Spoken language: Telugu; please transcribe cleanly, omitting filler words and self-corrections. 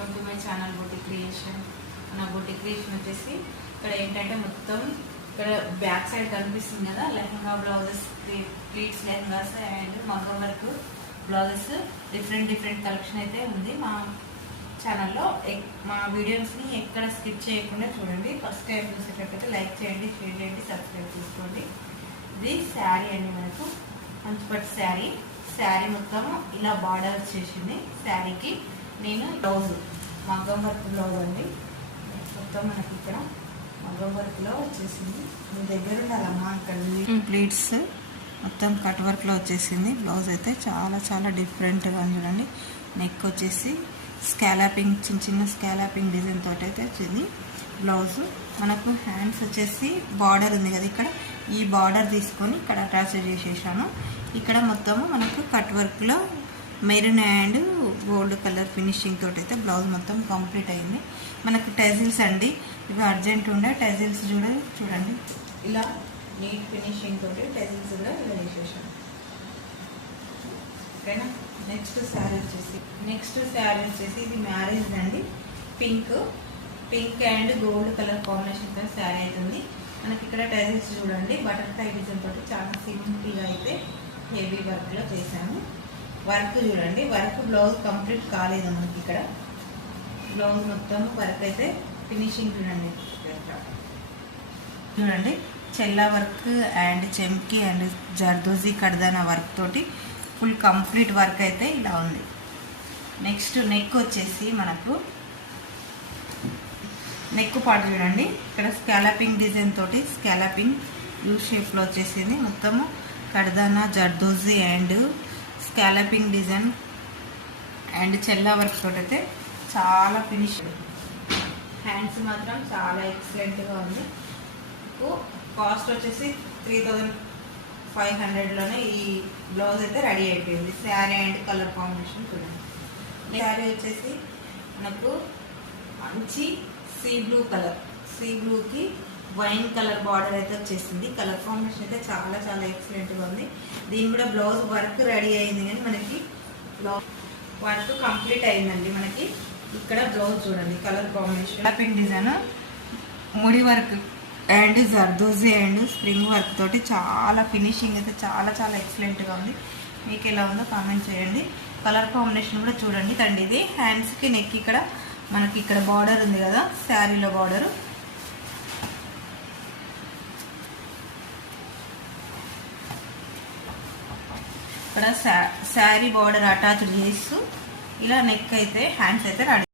Welcome to my channel boutique creation. మన బొటిక్ క్రియేషన్ వచ్చేసి ఇక్కడ ఏంటంటే మొత్తం ఇక్కడ బ్యాక్ సైడ్ కనిపిస్తుంది కదా, lehenga blouses, pleats lehengas and మగ్గం వర్క్ బ్లౌజెస్ డిఫరెంట్ కలెక్షన్ అయితే ఉంది మా ఛానల్లో. మా వీడియోస్ని ఎక్కడ స్కిప్ చేయకుండా చూడండి. ఫస్ట్ టైం చూసేటట్టయితే లైక్ చేయండి, షేర్ చేయండి, సబ్స్క్రైబ్ చేసుకోండి. ఇది శారీ అండి, మనకు మంచిపట్టు శారీ మొత్తం ఇలా బార్డర్ వచ్చేసింది. శారీకి నేను బ్లౌజ్ మగ్గం వర్క్ బ్లౌజ్ అండి, మొత్తం మనకి ఇక్కడ మగ్గం వర్క్లో వచ్చేసింది. మీ దగ్గర ఉండాలమ్మా ఇక్కడ ప్లీట్స్ మొత్తం కట్ వర్క్లో వచ్చేసింది. బ్లౌజ్ అయితే చాలా డిఫరెంట్గా చూడండి. నెక్ వచ్చేసి స్కాలాపింగ్, చిన్న స్కాలాపింగ్ డిజైన్ తోటి అయితే వచ్చింది బ్లౌజ్. మనకు హ్యాండ్స్ వచ్చేసి బార్డర్ ఉంది కదా, ఇక్కడ ఈ బార్డర్ తీసుకొని ఇక్కడ అటాచ్ చేసేసాను. ఇక్కడ మొత్తము మనకు కట్ వర్క్లో maroon and gold colour finishing తోటి అయితే బ్లౌజ్ మొత్తం కంప్లీట్ అయింది. మనకు టెజిల్స్ అండి, ఇవి అర్జెంట్ ఉండే టెజిల్స్ చూడండి ఇలా నీట్ ఫినిషింగ్ తోటి టెజిల్స్ కూడా ఇలా వేసేసాను. ఓకేనా. నెక్స్ట్ శారీ వచ్చేసి ఇది మ్యారేజ్ అండి. పింక్ అండ్ గోల్డ్ కలర్ కాంబినేషన్తో శారీ అవుతుంది. మనకి ఇక్కడ టెజిల్స్ చూడండి, బటర్ఫ్లై డిజైన్ తోటి చాలా సింపుల్గా అయితే హెవీ వర్క్లో చేశాను. వర్క్ చూడండి, వర్క్ బ్లౌజ్ కంప్లీట్ కాలేదు మనకి. ఇక్కడ బ్లౌజ్ మొత్తం వర్క్ అయితే ఫినిషింగ్ చూడండి చెల్లా work and chamki and zardozi కడ్దానా వర్క్ తోటి ఫుల్ కంప్లీట్ వర్క్ అయితే ఇలా ఉంది. నెక్స్ట్ నెక్ వచ్చేసి మనకు నెక్ పార్ట్ చూడండి, ఇక్కడ స్కాలపింగ్ డిజైన్ తోటి స్కాలపింగ్ యూ షేప్లో వచ్చేసింది. మొత్తము కడ్దానా, zardozi and scalloping design and చెల్లా వర్క్ తోటి అయితే చాలా ఫినిష్. హ్యాండ్స్ మాత్రం చాలా ఎక్సలెంట్గా ఉంది. కాస్ట్ వచ్చేసి 3500లోనే ఈ బ్లౌజ్ అయితే రెడీ అయిపోయింది. శారీ అండ్ కలర్ కాంబినేషన్ చూడండి. శారీ వచ్చేసి మనకు మంచి సీ బ్లూకి వైన్ కలర్ బార్డర్ అయితే వచ్చేసింది. కలర్ కాంబినేషన్ అయితే చాలా ఎక్సలెంట్గా ఉంది. దీని కూడా బ్లౌజ్ వర్క్ రెడీ అయింది, కానీ మనకి బ్లౌజ్ వర్క్ కంప్లీట్ అయిందండి. మనకి ఇక్కడ బ్లౌజ్ చూడండి, కలర్ కాంబినేషన్ పింక్ డిజైన్, ముడి work and zardozi and spring work తోటి చాలా ఫినిషింగ్ అయితే చాలా ఎక్సలెంట్గా ఉంది. మీకు ఎలా ఉందో కామెంట్ చేయండి. కలర్ కాంబినేషన్ కూడా చూడండి తండి. ఇది హ్యాండ్స్కి నెక్ ఇక్కడ మనకి ఇక్కడ బార్డర్ ఉంది కదా, శారీలో బార్డరు ఇక్కడ శారీ బార్డర్ అటాచ్ చేస్తూ ఇలా నెక్ అయితే హ్యాండ్స్ అయితే రెడీ.